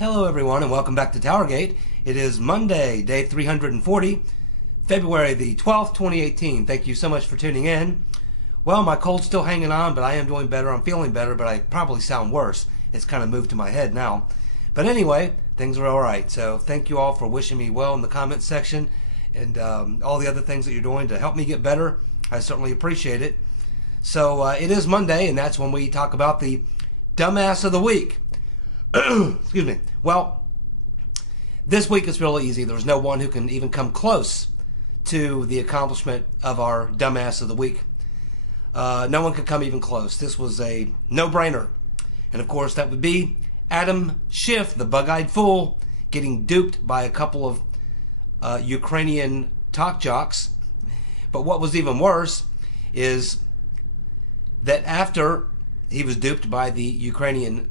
Hello everyone and welcome back to TowerGate. It is Monday, day 340, February the 12th, 2018. Thank you so much for tuning in. Well, my cold's still hanging on, but I am doing better. I'm feeling better, but I probably sound worse. It's kind of moved to my head now. But anyway, things are alright. So thank you all for wishing me well in the comments section and all the other things that you're doing to help me get better. I certainly appreciate it. So it is Monday, and that's when we talk about the dumbass of the week. Excuse me. Well, this week is really easy. There's no one who can even come close to the accomplishment of our dumbass of the week. No one could come even close. This was a no-brainer. And of course, that would be Adam Schiff, the bug-eyed fool, getting duped by a couple of Ukrainian talk jocks. But what was even worse is that after he was duped by the Ukrainian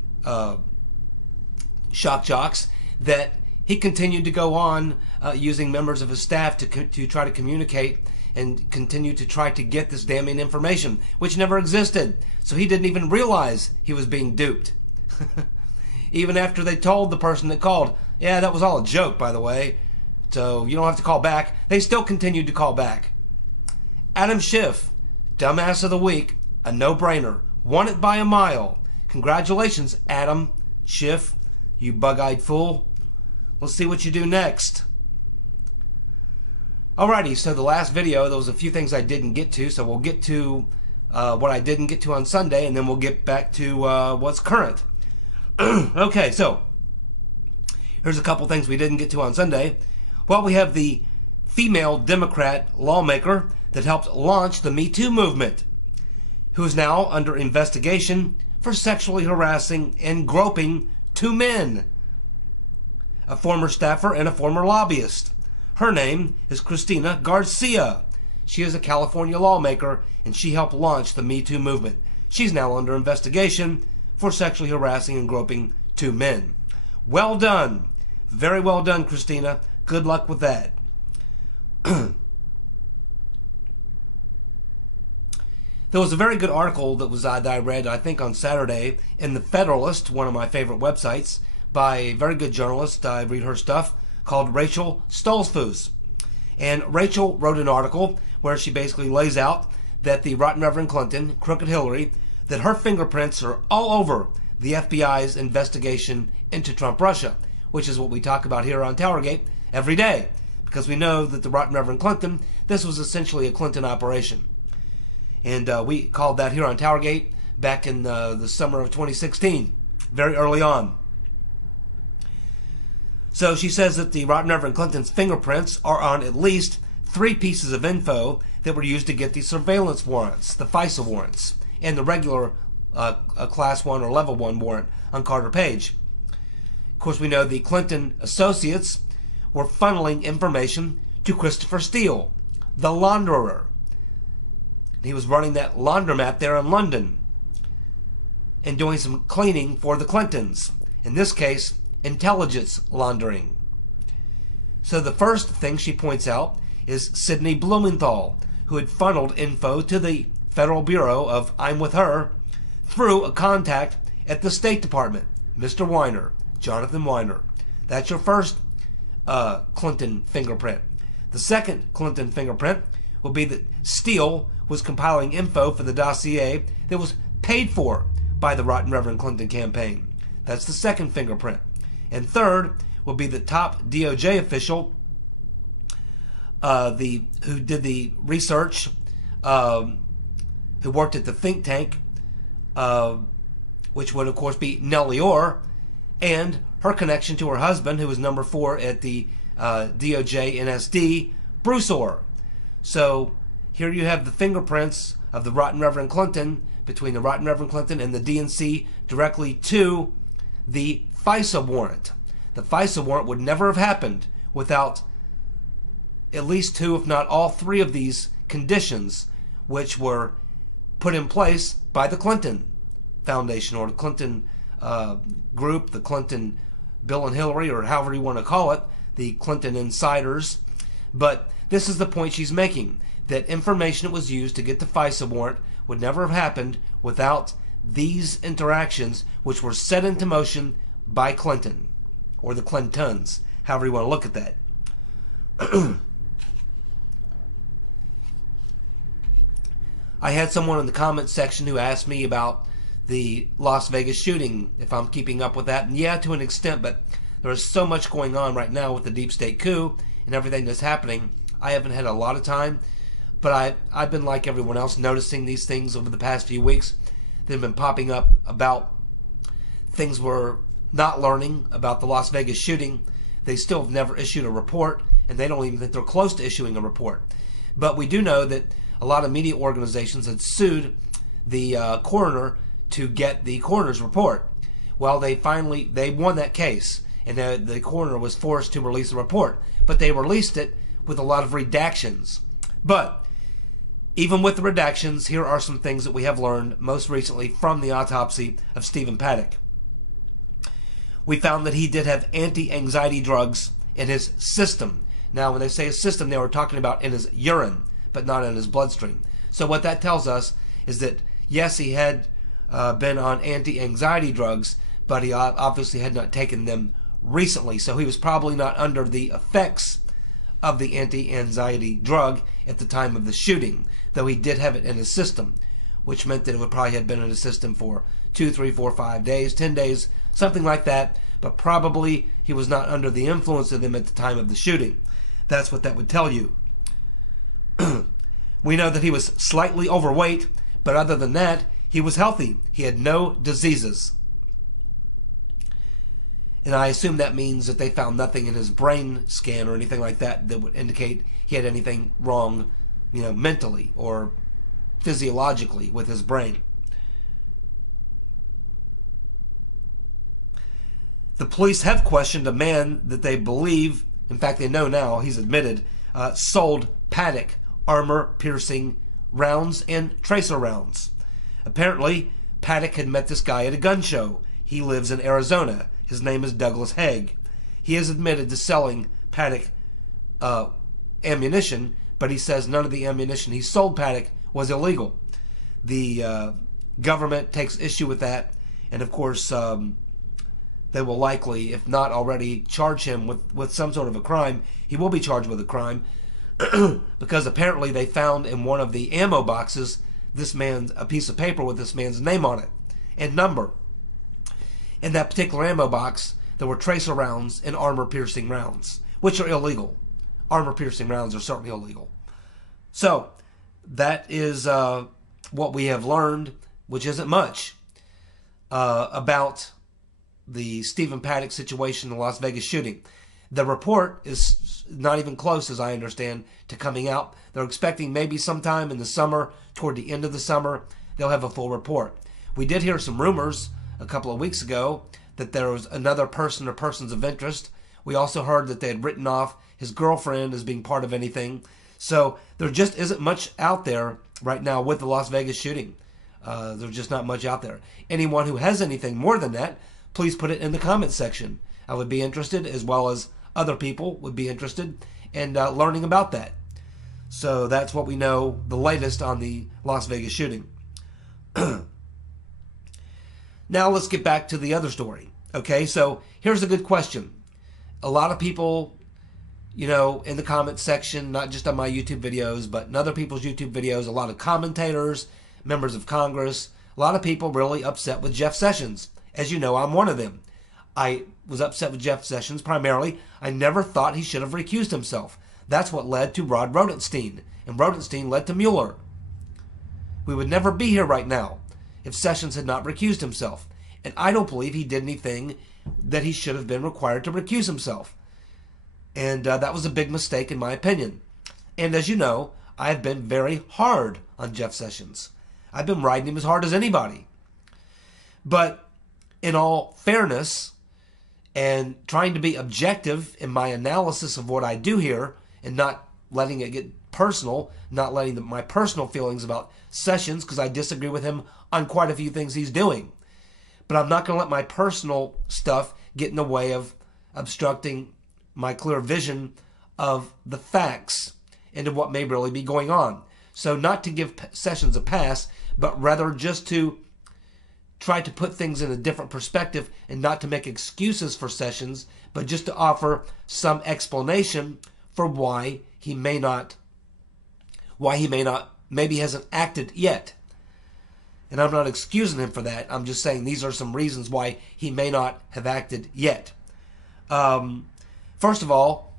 shock jocks, that he continued to go on using members of his staff to try to communicate and continue to try to get this damning information, which never existed. So he didn't even realize he was being duped. Even after they told the person that called, yeah, that was all a joke, by the way, so you don't have to call back, they still continued to call back. Adam Schiff, dumbass of the week, a no-brainer, won it by a mile. Congratulations, Adam Schiff, you bug-eyed fool. Let's see what you do next. Alrighty, so the last video, there was a few things I didn't get to, so we'll get to what I didn't get to on Sunday, and then we'll get back to what's current. Okay, so here's a couple things we didn't get to on Sunday. Well, we have the female Democrat lawmaker that helped launch the Me Too movement, who is now under investigation for sexually harassing and groping two men, a former staffer and a former lobbyist. Her name is Cristina Garcia. She is a California lawmaker, and she helped launch the Me Too movement. She's now under investigation for sexually harassing and groping two men. Well done. Very well done, Cristina. Good luck with that. There was a very good article that I read, I think on Saturday, in The Federalist, one of my favorite websites, by a very good journalist. I read her stuff, called Rachel Stolzfus. And Rachel wrote an article where she basically lays out that the Rotten Reverend Clinton, Crooked Hillary, that her fingerprints are all over the FBI's investigation into Trump Russia, which is what we talk about here on TowerGate every day, because we know that the Rotten Reverend Clinton, this was essentially a Clinton operation. And we called that here on TowerGate back in the summer of 2016, very early on. So she says that the Rotten Reverend Clinton's fingerprints are on at least 3 pieces of info that were used to get the surveillance warrants, the FISA warrants, and the regular Class 1 or Level 1 warrant on Carter Page. Of course, we know the Clinton associates were funneling information to Christopher Steele, the launderer. He was running that laundromat there in London and doing some cleaning for the Clintons. In this case, intelligence laundering. So the first thing she points out is Sidney Blumenthal, who had funneled info to the Federal Bureau of I'm With Her through a contact at the State Department, Mr. Weiner, Jonathan Weiner. That's your first Clinton fingerprint. The second Clinton fingerprint will be that Steele was compiling info for the dossier that was paid for by the Rotten Reverend Clinton campaign. That's the second fingerprint. And third will be the top DOJ official who did the research, who worked at the think tank, which would of course be Nellie Orr, and her connection to her husband, who was number 4 at the DOJ NSD, Bruce Orr. So here you have the fingerprints of the Rotten Reverend Clinton, between the Rotten Reverend Clinton and the DNC, directly to the FISA warrant. The FISA warrant would never have happened without at least 2, if not all 3 of these conditions, which were put in place by the Clinton Foundation, or the Clinton group, the Clinton Bill and Hillary, or however you want to call it, the Clinton insiders. But this is the point she's making, that information that was used to get the FISA warrant would never have happened without these interactions, which were set into motion by Clinton. or the Clintons, however you want to look at that. I had someone in the comments section who asked me about the Las Vegas shooting, if I'm keeping up with that. And yeah, to an extent, but there's so much going on right now with the deep state coup and everything that's happening. I haven't had a lot of time, but I've been like everyone else, noticing these things over the past few weeks that have been popping up about things we're not learning about the Las Vegas shooting. They still have never issued a report, and they don't even think they're close to issuing a report. But we do know that a lot of media organizations had sued the coroner to get the coroner's report. Well, they won that case, and the coroner was forced to release the report. But they released it with a lot of redactions. But even with the redactions, here are some things that we have learned most recently from the autopsy of Stephen Paddock. We found that he did have anti-anxiety drugs in his system. Now, when they say his system, they were talking about in his urine, but not in his bloodstream. So what that tells us is that, yes, he had been on anti-anxiety drugs, but he obviously had not taken them recently. So he was probably not under the effects of the anti-anxiety drug at the time of the shooting, though he did have it in his system, which meant that it would probably have been in his system for 2, 3, 4, 5 days, 10 days, something like that. But probably he was not under the influence of them at the time of the shooting. That's what that would tell you. We know that he was slightly overweight, but other than that, he was healthy. He had no diseases. And I assume that means that they found nothing in his brain scan or anything like that that would indicate he had anything wrong, mentally or physiologically with his brain. The police have questioned a man that they believe, in fact they know now, he's admitted, sold Paddock armor-piercing rounds and tracer rounds. Apparently, Paddock had met this guy at a gun show. He lives in Arizona. His name is Douglas Haig. He has admitted to selling Paddock ammunition, but he says none of the ammunition he sold Paddock was illegal. The government takes issue with that, and of course they will likely, if not already, charge him with some sort of a crime. He will be charged with a crime because apparently they found in one of the ammo boxes a piece of paper with this man's name on it and number. In that particular ammo box, there were tracer rounds and armor-piercing rounds, which are illegal. Armor-piercing rounds are certainly illegal. So, that is what we have learned, which isn't much, about the Stephen Paddock situation in the Las Vegas shooting. The report is not even close, as I understand, to coming out. They're expecting maybe sometime in the summer, toward the end of the summer, they'll have a full report. We did hear some rumors a couple of weeks ago that there was another person or persons of interest. We also heard that they had written off his girlfriend as being part of anything. So there just isn't much out there right now with the Las Vegas shooting. There's just not much out there. Anyone who has anything more than that, please put it in the comment section. I would be interested, as well as other people would be interested in learning about that. So that's what we know, the latest on the Las Vegas shooting. Now let's get back to the other story. Okay, so here's a good question. A lot of people, in the comment section, not just on my YouTube videos, but in other people's YouTube videos, a lot of commentators, members of Congress, a lot of people really upset with Jeff Sessions. As you know, I'm one of them. I was upset with Jeff Sessions primarily. I never thought he should have recused himself. That's what led to Rod Rodenstein, and Rodenstein led to Mueller. We would never be here right now if Sessions had not recused himself. And I don't believe he did anything that he should have been required to recuse himself. And that was a big mistake in my opinion. And as you know, I have been very hard on Jeff Sessions. I've been riding him as hard as anybody. But in all fairness, and trying to be objective in my analysis of what I do here, and not letting it get personal, not letting my personal feelings about Sessions, because I disagree with him on quite a few things he's doing. But I'm not going to let my personal stuff get in the way of obstructing my clear vision of the facts and of what may really be going on. So not to give Sessions a pass, but rather just to try to put things in a different perspective and not to make excuses for Sessions, but just to offer some explanation for why he may not, maybe hasn't acted yet. And I'm not excusing him for that. I'm just saying these are some reasons why he may not have acted yet. First of all,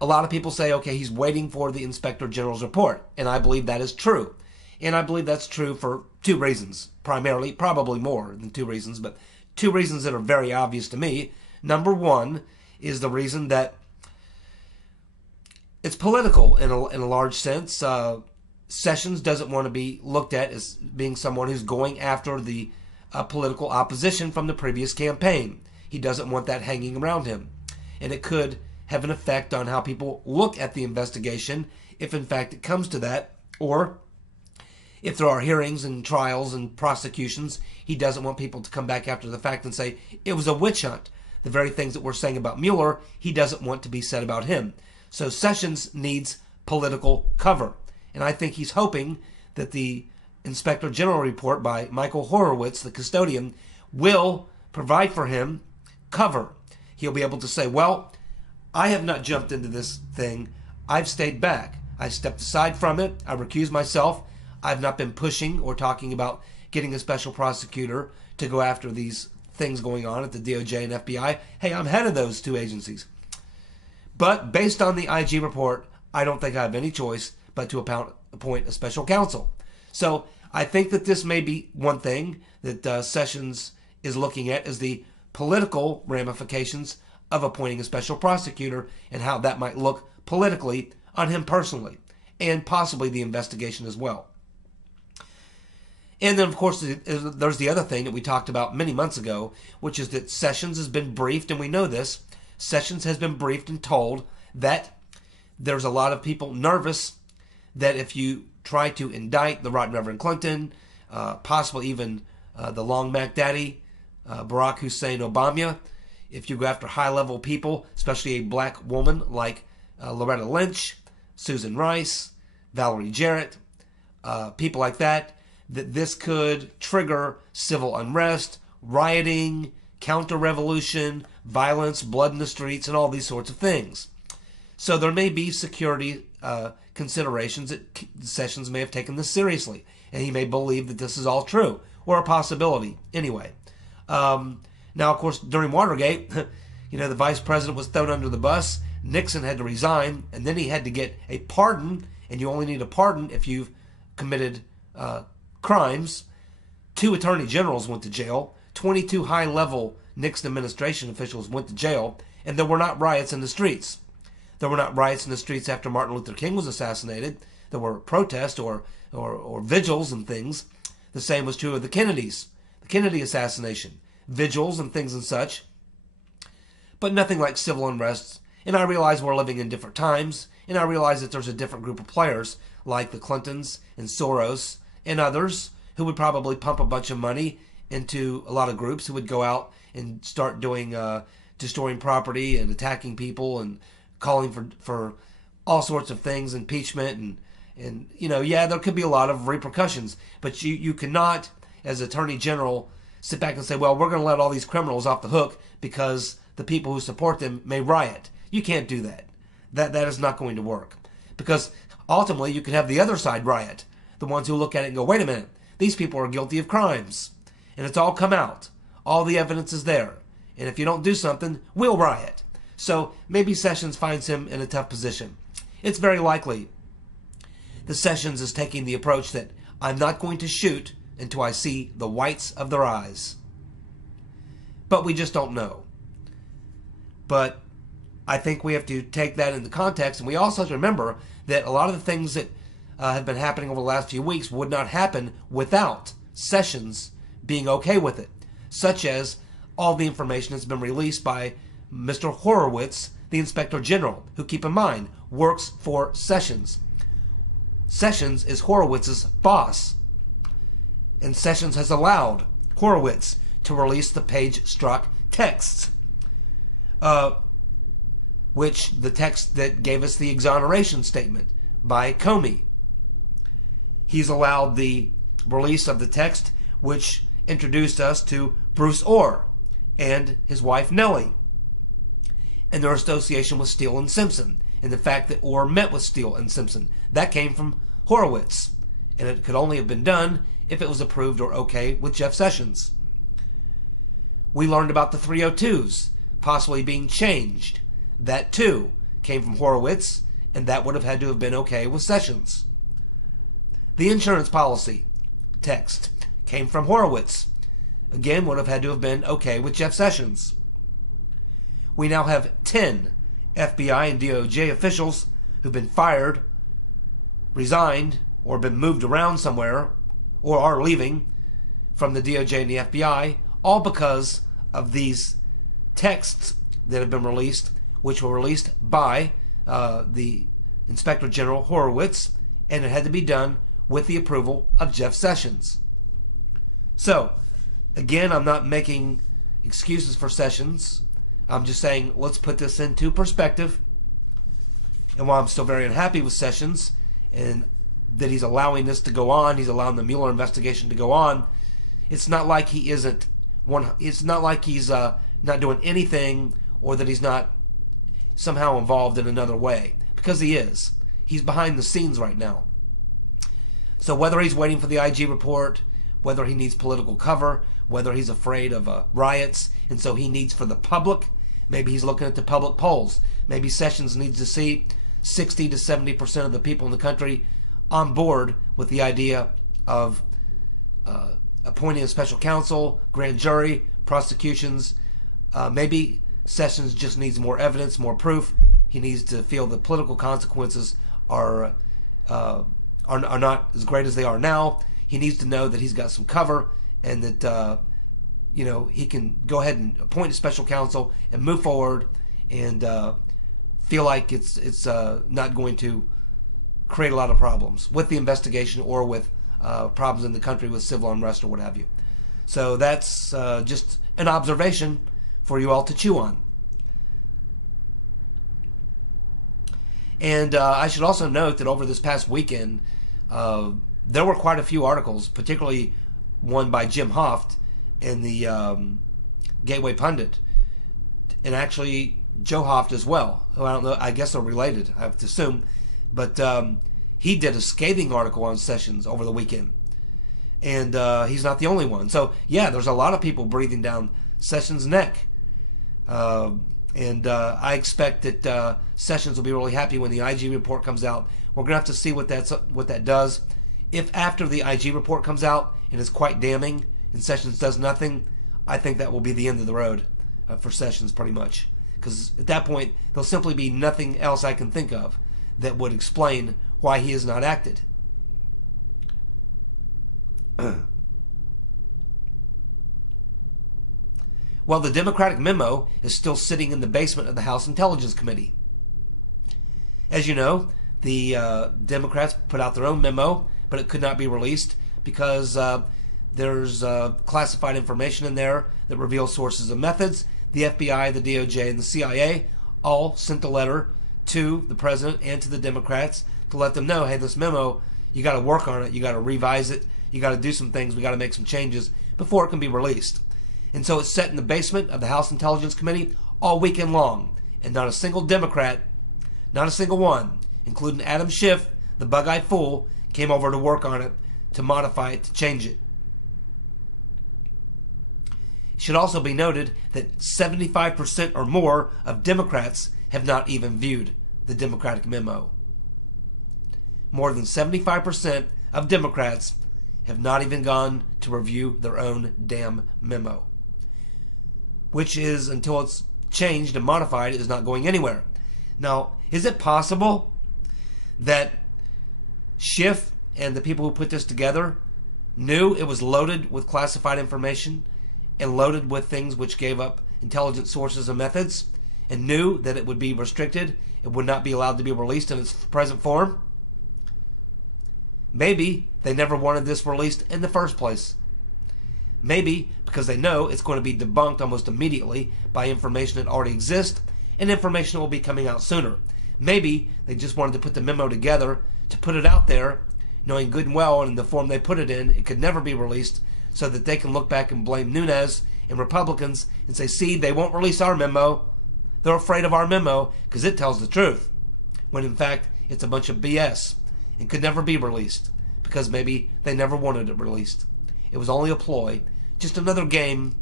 a lot of people say, okay, he's waiting for the Inspector General's report. And I believe that is true. And I believe that's true for two reasons. Primarily, probably more than two reasons, but two reasons that are very obvious to me. Number one is the reason that it's political in a large sense. Sessions doesn't want to be looked at as being someone who's going after the political opposition from the previous campaign. He doesn't want that hanging around him. And it could have an effect on how people look at the investigation if in fact it comes to that, or if there are hearings and trials and prosecutions. He doesn't want people to come back after the fact and say it was a witch hunt. The very things that we're saying about Mueller, he doesn't want to be said about him. So Sessions needs political cover. And I think he's hoping that the Inspector General report by Michael Horowitz, the custodian, will provide for him cover. He'll be able to say, well, I have not jumped into this thing. I've stayed back. I stepped aside from it. I recused myself. I've not been pushing or talking about getting a special prosecutor to go after these things going on at the DOJ and FBI. Hey, I'm head of those two agencies. But based on the IG report, I don't think I have any choice but to appoint a special counsel. So I think that this may be one thing that Sessions is looking at, is the political ramifications of appointing a special prosecutor and how that might look politically on him personally, and possibly the investigation as well. And then, of course, there's the other thing that we talked about many months ago, which is that Sessions has been briefed, and we know this, Sessions has been briefed and told that there's a lot of people nervous that if you try to indict the Rotten Reverend Clinton, possibly even the Long Mac Daddy, Barack Hussein Obama, if you go after high-level people, especially a black woman like Loretta Lynch, Susan Rice, Valerie Jarrett, people like that, that this could trigger civil unrest, rioting, counter-revolution, violence, blood in the streets, and all these sorts of things. So there may be security considerations that Sessions may have taken this seriously, and he may believe that this is all true, or a possibility, anyway. Now, of course, during Watergate, the vice president was thrown under the bus, Nixon had to resign, and then he had to get a pardon, and you only need a pardon if you've committed crimes. 2 attorney generals went to jail, 22 high-level Nixon administration officials went to jail, and there were not riots in the streets. There were not riots in the streets after Martin Luther King was assassinated. There were protests or vigils and things. The same was true of the Kennedys, the Kennedy assassination, vigils and things and such, but nothing like civil unrest. And I realize we're living in different times, and I realize that there's a different group of players, like the Clintons and Soros and others, who would probably pump a bunch of money into a lot of groups who would go out and start doing destroying property and attacking people and calling for all sorts of things, impeachment, and there could be a lot of repercussions. But you cannot, as Attorney General, sit back and say, well, we're going to let all these criminals off the hook because the people who support them may riot. You can't do that. That is not going to work. Because ultimately you could have the other side riot. The ones who look at it and go, wait a minute, these people are guilty of crimes. And it's all come out. All the evidence is there. And if you don't do something, we'll riot. So maybe Sessions finds him in a tough position. It's very likely that Sessions is taking the approach that I'm not going to shoot until I see the whites of their eyes. But we just don't know. But I think we have to take that into context, and we also have to remember that a lot of the things that have been happening over the last few weeks would not happen without Sessions being okay with it, such as all the information that's been released by Mr. Horowitz, the Inspector General, who, keep in mind, works for Sessions. Sessions is Horowitz's boss, and Sessions has allowed Horowitz to release the page-struck texts, which the text that gave us the exoneration statement by Comey. He's allowed the release of the text which introduced us to Bruce Orr and his wife Nellie, and their association with Steele and Simpson, and the fact that Orr met with Steele and Simpson. That came from Horowitz, and it could only have been done if it was approved or okay with Jeff Sessions. We learned about the 302s possibly being changed. That too came from Horowitz, and that would have had to have been okay with Sessions. The insurance policy text came from Horowitz. Again, would have had to have been okay with Jeff Sessions. We now have 10 FBI and DOJ officials who've been fired, resigned, or been moved around somewhere, or are leaving from the DOJ and the FBI, all because of these texts that have been released, which were released by the Inspector General Horowitz, and it had to be done with the approval of Jeff Sessions. So, again, I'm not making excuses for Sessions. I'm just saying, let's put this into perspective. And while I'm still very unhappy with Sessions, and that he's allowing this to go on, he's allowing the Mueller investigation to go on, it's not like he isn't one. It's not like he's not doing anything, or that he's not somehow involved in another way, because he is. He's behind the scenes right now. So whether he's waiting for the IG report, whether he needs political cover, whether he's afraid of riots, and so he needs for the public, maybe he's looking at the public polls. Maybe Sessions needs to see 60 to 70% of the people in the country on board with the idea of appointing a special counsel, grand jury, prosecutions. Maybe Sessions just needs more evidence, more proof. He needs to feel the political consequences are not as great as they are now. He needs to know that he's got some cover, and that he can go ahead and appoint a special counsel and move forward, and feel like it's not going to create a lot of problems with the investigation, or with problems in the country with civil unrest or what have you. So that's just an observation for you all to chew on. And I should also note that over this past weekend, there were quite a few articles, particularly one by Jim Hoft in the Gateway Pundit, and actually Joe Hoft as well, who I don't know, I guess they're related, I have to assume, but he did a scathing article on Sessions over the weekend, and he's not the only one. So yeah, there's a lot of people breathing down Sessions' neck, and I expect that Sessions will be really happy when the IG report comes out. We're gonna have to see what that does. If after the IG report comes out and is quite damning, and Sessions does nothing, I think that will be the end of the road for Sessions, pretty much. Because at that point, there'll simply be nothing else I can think of that would explain why he has not acted. Well, the Democratic memo is still sitting in the basement of the House Intelligence Committee. As you know, the Democrats put out their own memo, but it could not be released because there's classified information in there that reveals sources and methods. The FBI, the DOJ, and the CIA all sent a letter to the president and to the Democrats to let them know, hey, this memo, you got to work on it, you got to revise it, you got to do some things, we got to make some changes before it can be released. And so it's set in the basement of the House Intelligence Committee all weekend long, and not a single Democrat, not a single one, including Adam Schiff, the bug-eyed fool, came over to work on it, to modify it, to change it. It should also be noted that 75% or more of Democrats have not even viewed the Democratic memo. More than 75% of Democrats have not even gone to review their own damn memo, which is, until it's changed and modified, is not going anywhere. Now, is it possible that Schiff and the people who put this together knew it was loaded with classified information and loaded with things which gave up intelligent sources and methods, and knew that it would be restricted, it would not be allowed to be released in its present form? Maybe they never wanted this released in the first place. Maybe because they know it's going to be debunked almost immediately by information that already exists and information that will be coming out sooner. Maybe they just wanted to put the memo together to put it out there, knowing good and well in the form they put it in, it could never be released, so that they can look back and blame Nunes and Republicans and say, see, they won't release our memo. They're afraid of our memo because it tells the truth, when in fact it's a bunch of BS and could never be released because maybe they never wanted it released. It was only a ploy, just another game,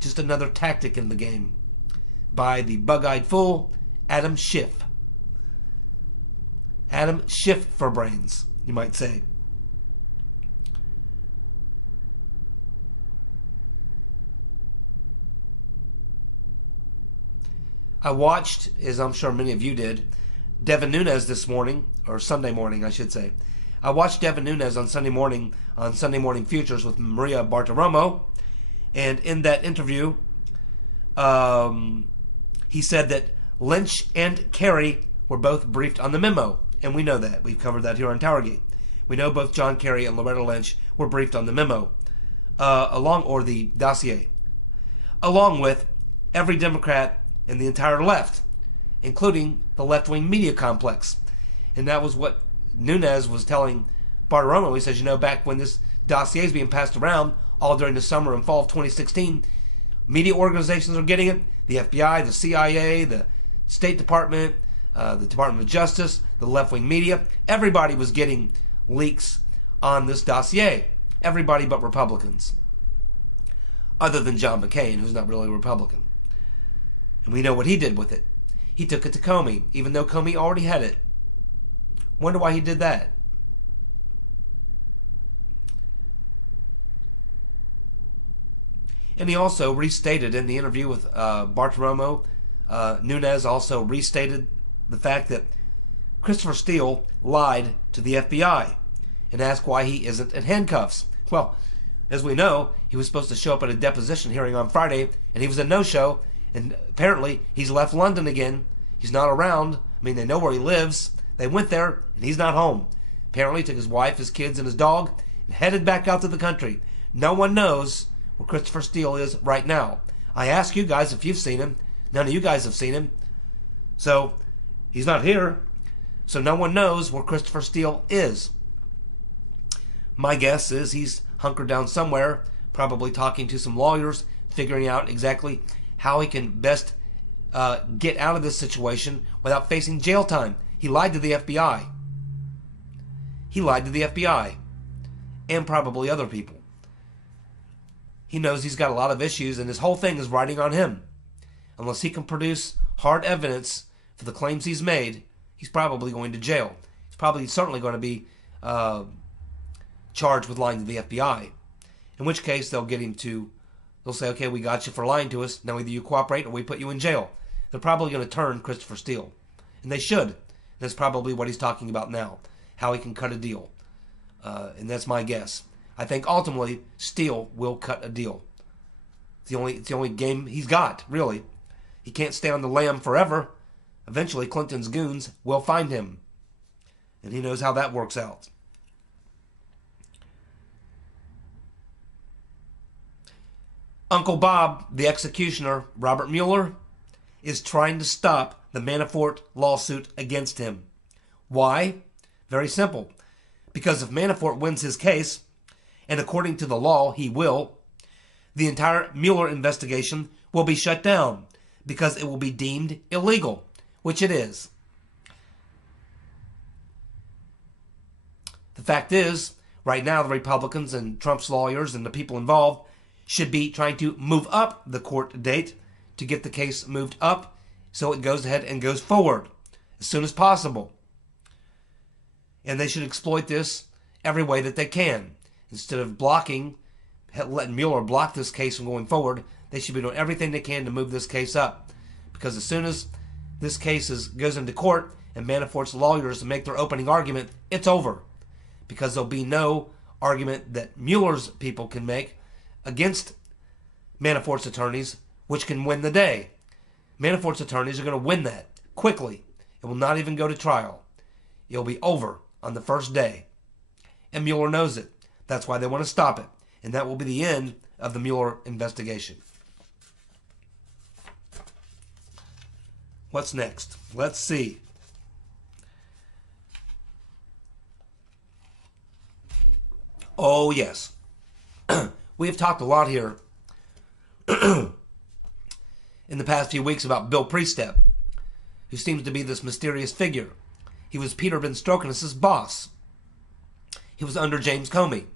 just another tactic in the game by the bug-eyed fool, Adam Schiff. Adam Schiff for brains, you might say. I watched, as I'm sure many of you did, Devin Nunes this morning, or Sunday morning, I should say. I watched Devin Nunes on Sunday Morning Futures with Maria Bartiromo, and in that interview, he said that Lynch and Kerry were both briefed on the memo, and we know that. We've covered that here on TowerGate. We know both John Kerry and Loretta Lynch were briefed on the memo, or the dossier, along with every Democrat in the entire left, including the left-wing media complex. And that was what Nunes was telling Bartiromo. He says, you know, back when this dossier is being passed around, all during the summer and fall of 2016, media organizations are getting it. The FBI, the CIA, the State Department, the Department of Justice, the left-wing media, everybody was getting leaks on this dossier. Everybody but Republicans. Other than John McCain, who's not really a Republican. And we know what he did with it. He took it to Comey, even though Comey already had it. Wonder why he did that. And he also restated in the interview with Bartiromo, Nunes also restated the fact that Christopher Steele lied to the FBI and asked why he isn't in handcuffs. Well, as we know, he was supposed to show up at a deposition hearing on Friday, and he was a no-show. And apparently, he's left London again. He's not around. I mean, they know where he lives. They went there, and he's not home. Apparently, he took his wife, his kids, and his dog, and headed back out to the country. No one knows where Christopher Steele is right now. I ask you guys if you've seen him. None of you guys have seen him. So, he's not here. So, no one knows where Christopher Steele is. My guess is he's hunkered down somewhere, probably talking to some lawyers, figuring out exactly how he can best get out of this situation without facing jail time. He lied to the FBI. He lied to the FBI. And probably other people. He knows he's got a lot of issues, and his whole thing is riding on him. Unless he can produce hard evidence for the claims he's made, he's probably going to jail. He's certainly going to be charged with lying to the FBI. In which case, they'll say, okay, we got you for lying to us. Now either you cooperate or we put you in jail. They're probably going to turn Christopher Steele. And they should. And that's probably what he's talking about now. How he can cut a deal. And that's my guess. I think ultimately Steele will cut a deal. It's the only game he's got, really. He can't stay on the lam forever. Eventually Clinton's goons will find him. And he knows how that works out. Uncle Bob, the executioner, Robert Mueller, is trying to stop the Manafort lawsuit against him. Why? Very simple. Because if Manafort wins his case, and according to the law he will, the entire Mueller investigation will be shut down because it will be deemed illegal, which it is. The fact is, right now the Republicans and Trump's lawyers and the people involved should be trying to move up the court date to get the case moved up so it goes ahead and goes forward as soon as possible. And they should exploit this every way that they can. Instead of letting Mueller block this case from going forward, they should be doing everything they can to move this case up. Because as soon as this case goes into court and Manafort's lawyers make their opening argument, it's over. Because there'll be no argument that Mueller's people can make against Manafort's attorneys, which can win the day. Manafort's attorneys are going to win that quickly. It will not even go to trial. It'll be over on the first day. And Mueller knows it. That's why they want to stop it. And that will be the end of the Mueller investigation. What's next? Let's see. Oh, yes. We have talked a lot here in the past few weeks about Bill Priestap, who seems to be this mysterious figure. He was Peter Van Strokenis' boss. He was under James Comey.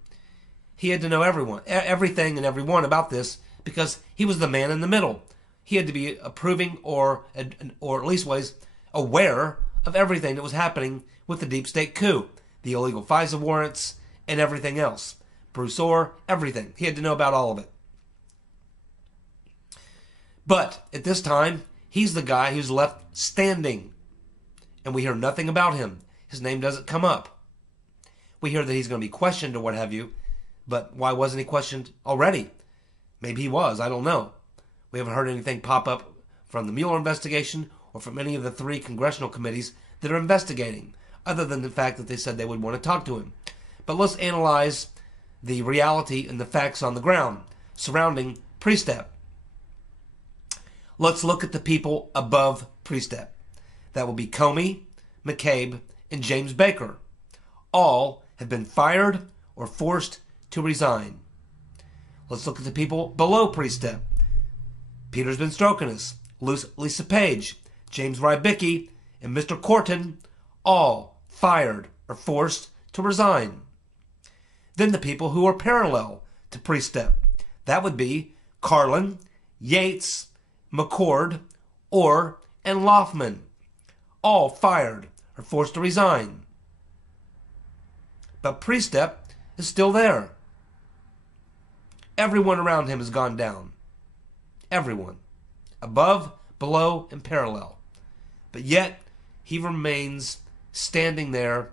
He had to know everything and everyone about this because he was the man in the middle. He had to be approving or at least ways aware of everything that was happening with the deep state coup, the illegal FISA warrants, and everything else. Bruce Orr, everything. He had to know about all of it. But at this time, he's the guy who's left standing. And we hear nothing about him. His name doesn't come up. We hear that he's going to be questioned or what have you. But why wasn't he questioned already? Maybe he was. I don't know. We haven't heard anything pop up from the Mueller investigation or from any of the 3 congressional committees that are investigating, other than the fact that they said they would want to talk to him. But let's analyze the reality and the facts on the ground surrounding Prestep. Let's look at the people above Prestep. That will be Comey, McCabe, and James Baker. All have been fired or forced to resign. Let's look at the people below Prestep. Peter's Van Strokenis, Lisa Page, James Rybicki, and Mr. Corton, all fired or forced to resign. Then the people who are parallel to Prestep. That would be Carlin, Yates, McCord, Orr, and Loffman. All fired or forced to resign. But Prestep is still there. Everyone around him has gone down. Everyone. Above, below, and parallel. But yet, he remains standing there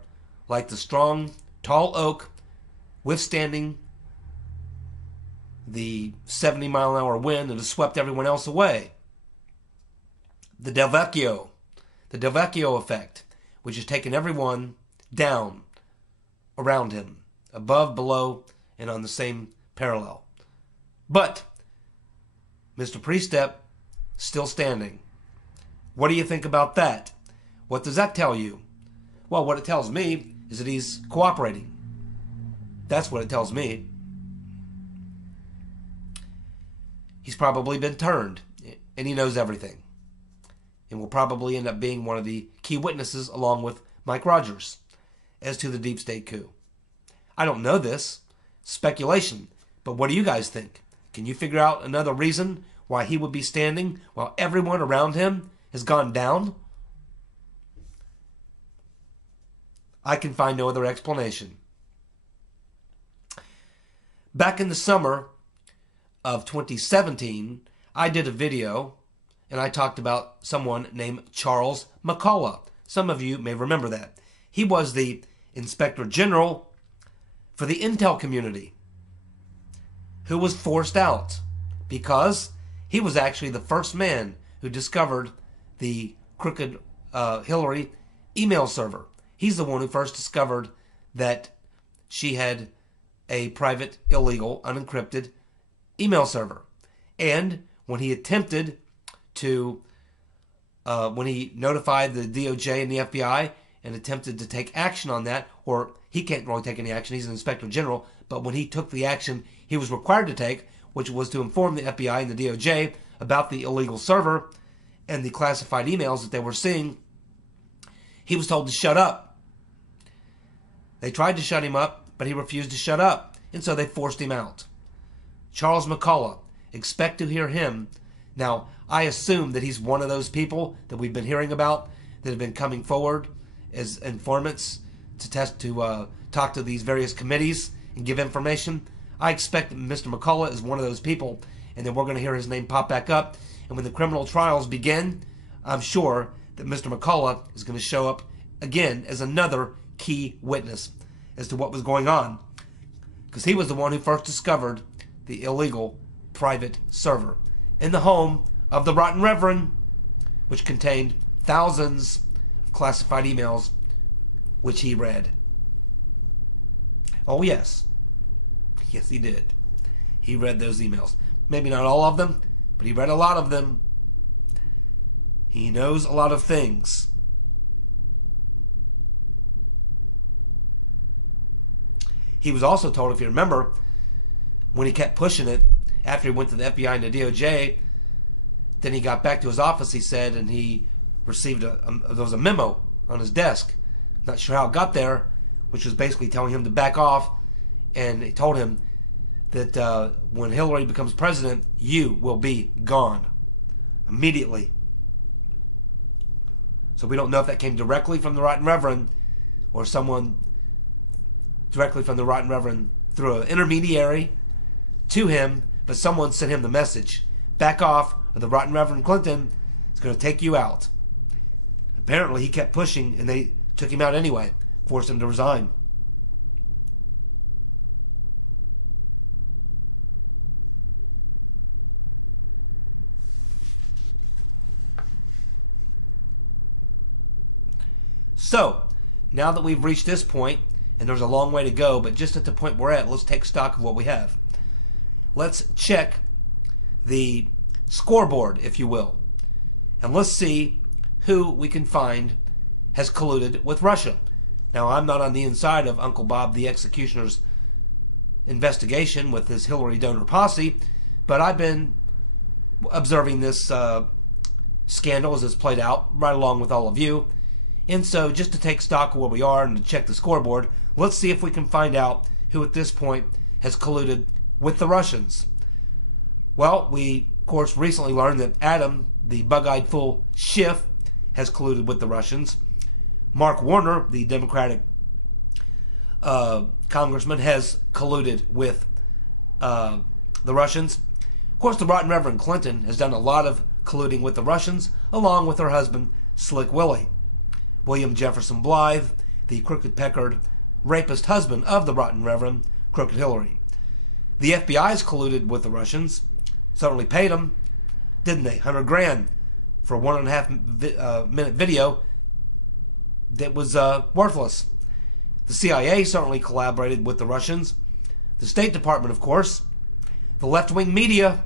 like the strong, tall oak, withstanding the 70-mile-an-hour wind that has swept everyone else away. The Del Vecchio effect, which has taken everyone down around him, above, below, and on the same parallel. But Mr. Prestep still standing. What do you think about that? What does that tell you? Well, what it tells me is that he's cooperating. That's what it tells me. He's probably been turned, and he knows everything. And will probably end up being one of the key witnesses, along with Mike Rogers, as to the deep state coup. I don't know this. Speculation. But what do you guys think? Can you figure out another reason why he would be standing while everyone around him has gone down? I can find no other explanation. Back in the summer of 2017, I did a video and I talked about someone named Charles McCullough. Some of you may remember that. He was the Inspector General for the Intel community, who was forced out because he was actually the first man who discovered the crooked Hillary email server. He's the one who first discovered that she had a private, illegal, unencrypted email server. And when he attempted to, when he notified the DOJ and the FBI and attempted to take action on that, or he can't really take any action, he's an Inspector General, but when he took the action he was required to take, which was to inform the FBI and the DOJ about the illegal server and the classified emails that they were seeing, he was told to shut up. They tried to shut him up, but he refused to shut up, and so they forced him out. Charles McCullough, expect to hear him. Now, I assume that he's one of those people that we've been hearing about that have been coming forward as informants to talk to these various committees and give information. I expect that Mr. McCullough is one of those people, and then we're going to hear his name pop back up. And when the criminal trials begin, I'm sure that Mr. McCullough is going to show up again as another key witness as to what was going on, because he was the one who first discovered the illegal private server in the home of the Rotten Reverend, which contained thousands of classified emails which he read. Oh yes. Yes, he did. He read those emails. Maybe not all of them, but he read a lot of them. He knows a lot of things. He was also told, if you remember, when he kept pushing it, after he went to the FBI and the DOJ, then he got back to his office, he said, and he received there was a memo on his desk. Not sure how it got there, which was basically telling him to back off, and it told him that when Hillary becomes president, you will be gone immediately. So we don't know if that came directly from the Rotten Reverend or someone directly from the Rotten Reverend through an intermediary to him, but someone sent him the message: back off, or the Rotten Reverend Clinton is going to take you out. Apparently he kept pushing, and they took him out anyway, forced him to resign. So, now that we've reached this point, and there's a long way to go, but just at the point we're at, let's take stock of what we have. Let's check the scoreboard, if you will, and let's see who we can find has colluded with Russia. Now, I'm not on the inside of Uncle Bob the Executioner's investigation with his Hillary donor posse, but I've been observing this scandal as it's played out right along with all of you. And so, just to take stock of where we are and to check the scoreboard, let's see if we can find out who at this point has colluded with the Russians. Well, we, of course, recently learned that Adam, the bug-eyed fool Schiff, has colluded with the Russians. Mark Warner, the Democratic congressman, has colluded with the Russians. Of course, the Rotten Reverend Clinton has done a lot of colluding with the Russians, along with her husband, Slick Willie. William Jefferson Blythe, the crooked-peckered rapist husband of the Rotten Reverend, Crooked Hillary. The FBI's colluded with the Russians, certainly paid them, didn't they? $100,000 for a 1.5 minute video that was worthless. The CIA certainly collaborated with the Russians. The State Department, of course. The left-wing media,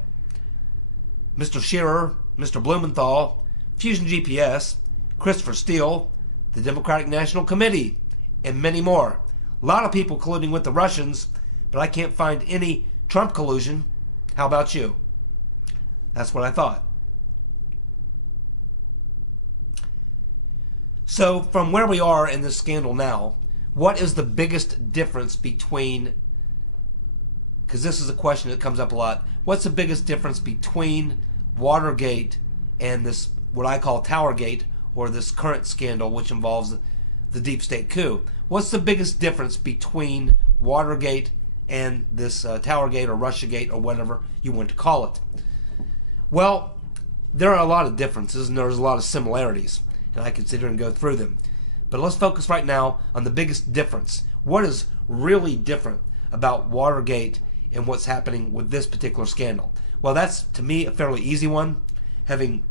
Mr. Shearer, Mr. Blumenthal, Fusion GPS, Christopher Steele, the Democratic National Committee, and many more. A lot of people colluding with the Russians, but I can't find any Trump collusion. How about you? That's what I thought. So, from where we are in this scandal now, what is the biggest difference between, because this is a question that comes up a lot, what's the biggest difference between Watergate and this, what I call TowerGate, or this current scandal which involves the deep state coup? What's the biggest difference between Watergate and this TowerGate or Russiagate or whatever you want to call it? Well, there are a lot of differences and there's a lot of similarities, and I consider and go through them. But let's focus right now on the biggest difference. What is really different about Watergate and what's happening with this particular scandal? Well, that's, to me, a fairly easy one, having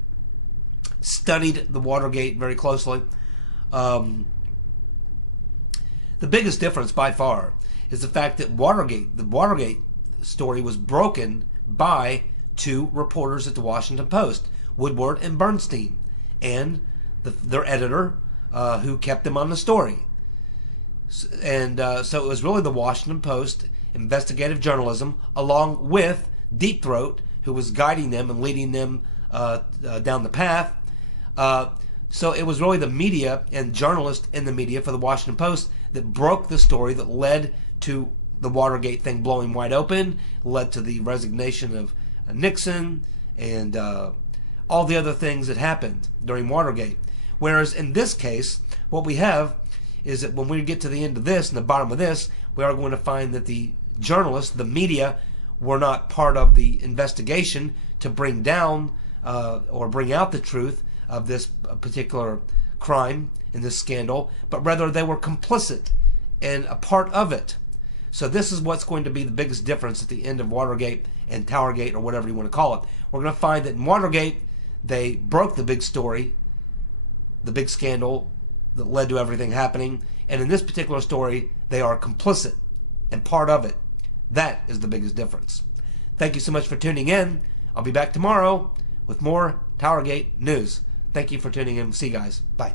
studied the Watergate very closely. The biggest difference by far is the fact that the Watergate story was broken by two reporters at the Washington Post, Woodward and Bernstein, and their editor who kept them on the story. And so it was really the Washington Post investigative journalism along with Deep Throat who was guiding them and leading them down the path. So it was really the media and journalists in the media for the Washington Post that broke the story that led to the Watergate thing blowing wide open, led to the resignation of Nixon, and all the other things that happened during Watergate. Whereas in this case, what we have is that when we get to the end of this and the bottom of this, we are going to find that the journalists, the media, were not part of the investigation to bring down or bring out the truth of this particular crime in this scandal, but rather they were complicit and a part of it. So this is what's going to be the biggest difference at the end of Watergate and TowerGate, or whatever you want to call it. We're going to find that in Watergate, they broke the big story, the big scandal that led to everything happening, and in this particular story, they are complicit and part of it. That is the biggest difference. Thank you so much for tuning in. I'll be back tomorrow with more TowerGate news. Thank you for tuning in. See you guys. Bye.